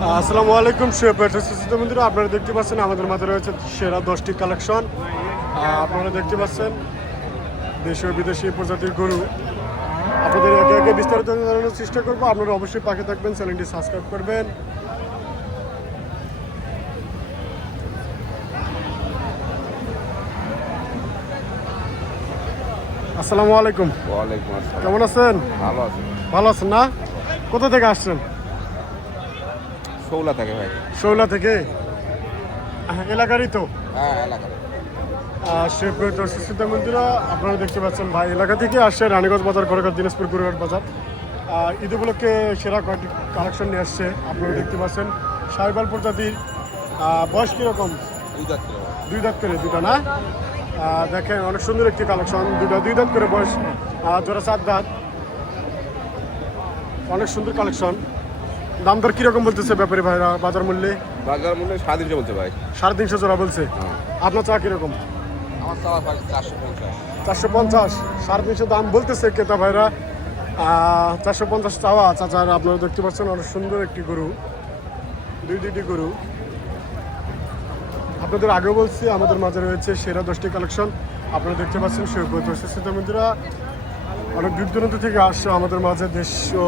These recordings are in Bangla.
আসসালামু আলাইকুম সুপ্রিয় বন্ধুরা আপনারা দেখতে পাচ্ছেন আমাদের মাঝে রয়েছে সেরা দশটি কালেকশন। আপনারা দেখতে পাচ্ছেন দেশীয় বিদেশি প্রজাতির গরু। আপনাদের একে একে বিস্তারিত জানানোর চেষ্টা করব। আপনারা অবশ্যই পাখে থাকবেন চ্যানেলটি সাবস্ক্রাইব করবেন। আসসালামু আলাইকুম। ওয়ালাইকুম আসসালাম। কেমন আছেন? ভালো আছে। ভালো আছেন না? কোথা থেকে আসছেন? শৌলা থাকে ভাই। শৌলা থেকে? এলাকারই তো? হ্যাঁ এলাকার শেফরত সুস্থিত মন্দিরা আপনারা দেখতে পাচ্ছেন ভাই। এলাকা থেকে আসছে রানীগঞ্জ বাজার খড়গড় দিনাজপুর গুরুঘাট বাজার। ঈদ উপলক্ষে সেরা কয়েকটি কালেকশন নিয়ে আসছে আপনারা দেখতে পাচ্ছেন। সাইবাল প্রজাতির বয়স কীরকম? দুই দাঁত করে দুটা না? দেখেন অনেক সুন্দর একটি কালেকশন দুটা দুই দাঁত করে বয়স জোড়া চার দাঁত। অনেক সুন্দর কালেকশন দাম দর কীরকম বলতেছে ব্যাপারী ভাইরা? বাজার মূল্যে? বাজার মূল্যে সাড়ে তিনশো বলছে ভাই। সাড়ে তিনশো জোড়া বলছে। হ্যাঁ। আপনার চা কীরকম? আমার ভাই চারশো পঞ্চাশ। চারশো পঞ্চাশ? সাড়ে তিনশো দাম বলতেছে ক্রেতা ভাইরা। চারশো পঞ্চাশ চাওয়া। চাচার আপনারা দেখতে পাচ্ছেন অনেক সুন্দর একটি গরু। দুই দুইটি গরু। আপনাদের আগেও বলছি আমাদের মাঝে রয়েছে সেরা দশটি কালেকশন। আপনারা দেখতে পাচ্ছেন সুস্থিত মন্দিরা। অনেক দূর দূরান্ত থেকে আসছে আমাদের মাঝে দেশ ও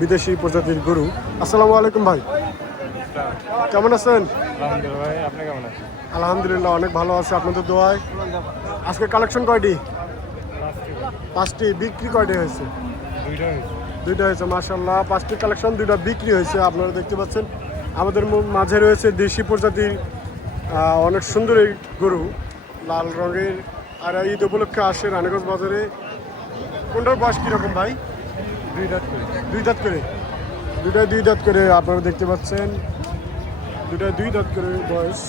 বিদেশি প্রজাতির গরু। আসসালামু আলাইকুম ভাই। কেমন আছেন? আলহামদুলিল্লাহ অনেক ভালো আছে আপনাদের দোয়ায়। আজকে কালেকশন কয়টি? পাঁচটি বিক্রি কয়টি হয়েছে? দুইটা হয়েছে। মার্শাল্লাহ পাঁচটি কালেকশন দুইটা বিক্রি হয়েছে আপনারা দেখতে পাচ্ছেন। আমাদের মাঝে রয়েছে দেশি প্রজাতির অনেক সুন্দর এই গরু। লাল রঙের আর ঈদ উপলক্ষে আসে রানীগঞ্জ বাজারে। কোনটার বয়স কীরকম ভাই? দুই দাঁত করে। দুই দাঁত করে? দুটায় দুই দাঁত করে আপনারা দেখতে পাচ্ছেন। দুটায় দুই দাঁত করে বয়স।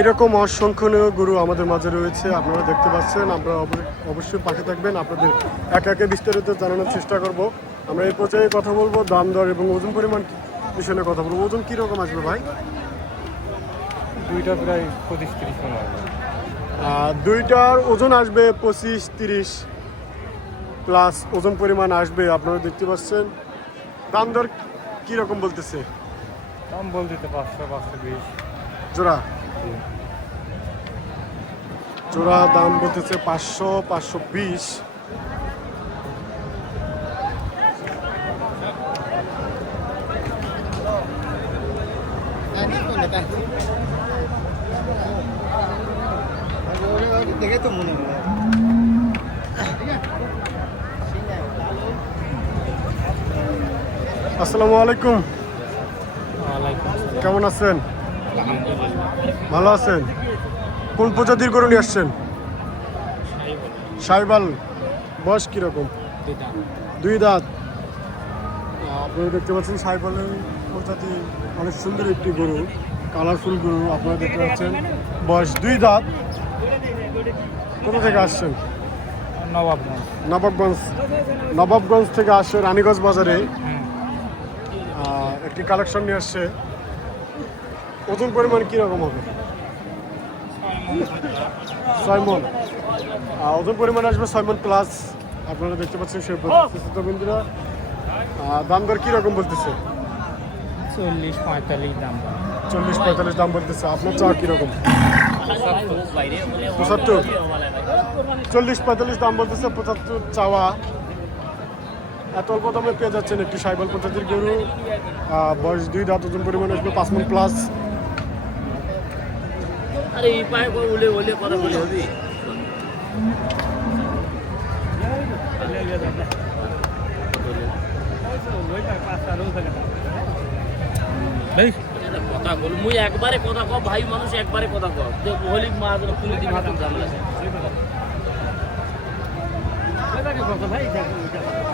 এইরকম অসংখ্যনীয় গরু আমাদের মাঝে রয়েছে আপনারা দেখতে পাচ্ছেন আপনারা অব- অবশ্যই পাশে থাকবেন আপনাদের একে একে বিস্তারিত জানানোর চেষ্টা করব। আমরা এই পর্যায়ে কথা বলব দাম দর এবং ওজন পরিমাণ বিষয়ে কথা বলব। ওজন কীরকম আসবে ভাই? দুইটা প্রায় পঁচিশ তিরিশ মনে দুইটার ওজন আসবে পঁচিশ তিরিশ প্লাস ওজন পরিমাণ আসবে আপনারা দেখতে পাচ্ছেন। দাম দর কীরকম বলতেছে? দাম বল দিতে পাঁচশো পাঁচশো বিশ। জোড়া? জোড়া দাম বলতেছে পাঁচশো পাঁচশো বিশ। দেখে তো মনে হয় আসসালামু। আলাইকুম কেমন আছেন? ভালো আছেন? কোন প্রজাতির গরু নিয়ে আসছেন? সাইবাল বয়স কীরকম? দুই দাঁত। আপনারা দেখতে পাচ্ছেন সাইবালের প্রজাতি অনেক সুন্দর একটি গরু কালারফুল গরু আপনারা দেখতে পাচ্ছেন। বয়স দুই দাঁত। কোথা থেকে আসছেন? নবাবগঞ্জ। নবাবগঞ্জ। নবাবগঞ্জ থেকে আসছে রানীগঞ্জ বাজারে। একটি কালেকশন নিয়ে আসছে। ওজন পরিমাণ কীরকম হবে? ছয় মন ওজন পরিমাণ আসবে ছয় মন প্লাস আপনারা দেখতে পাচ্ছেন সে বিন্দুরা দাম দর কীরকম বলতেছে? চল্লিশ পঁয়তাল্লিশ দাম চল্লিশ পঁয়তাল্লিশ দাম বলতেছে আপনার চা কীরকম? পঁচাত্তর? চল্লিশ পঁয়তাল্লিশ দাম বলতেছে পঁচাত্তর চাওয়া। এত অল্প দামে পেয়ে যাচ্ছেন একটি সাইবল প্রজাতির গরু। বয়স দুই দাঁত ওজন পরিমাণ আসবে পাঁচ মন প্লাস আরে এই পায়ে উলে উলে কথা বলে। হবি কথা বল মুই একবারে কথা কব ভাই মানুষ একবারে কথা কব যে হলি মা কোনো দিন হাতে ঝামেলা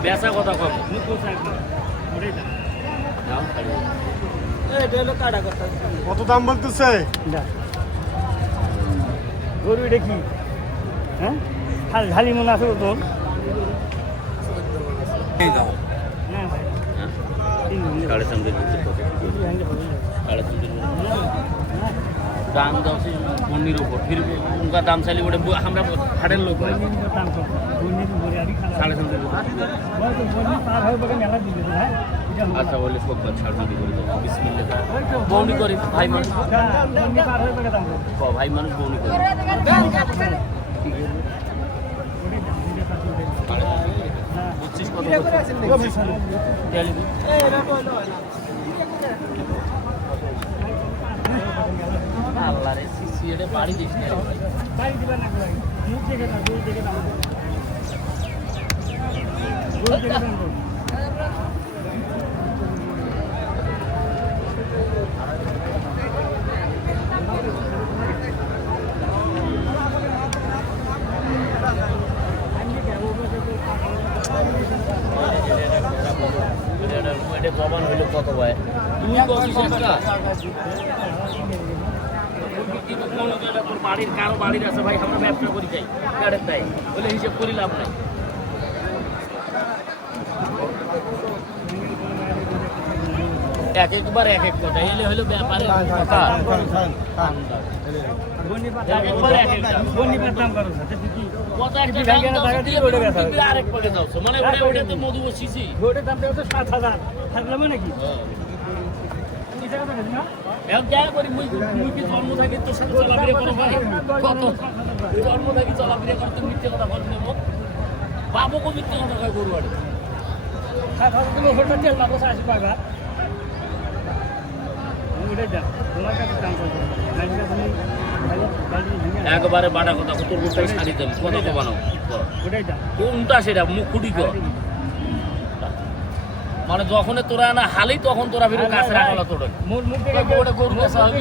বেসা কথা কব কত দাম বলতেছে? গরু এটা কি? হ্যাঁ? ঝালি মনে আছে হ্যাঁ? তোর দাম দাম সে পনির উপর। ফির উনকা দাম চাইলে গোটে আমরা হাটের লোক সাড়ে চারশো আচ্ছা বলে ফোকবাদ সারমাদি করে দেবো। বিসমিল্লা বৌনি করি, ভাই মানুষ। ভাই মানুষ, বৌনি করি। বাড়ি দিস জবান হইল কত ভাই? তুই কত একটা কিন্তু কোন বাড়ির, কারও বাড়ির আছে? ভাই, আমরা ব্যবসা করি যাই। কারের তাই বলে হিসেব করি লাভ নাই। এক একবার এক এক কথা এলে হলো ব্যাপারের কথা। মানে জন্ম থাকি চলাফেরা করো? ভাই কত? জন্ম থাকি চলাফেরা করো তুমি মিথ্যে কথা বলবি বাবুকে মিথ্যে কথা কয় গরু বাড়ি সাত হাজার তুমি ওটা তেল পাবা ওটাই দাম একবারে বাটা কথা তোর গোটাই শাড়ি কত দাম কোনটা সেটা? মুখ ফুটি কর। মানে যখন তোরা না হালি তখন তোরা ফিরে কাছে রাখল তোর। গরু কাছে হবে।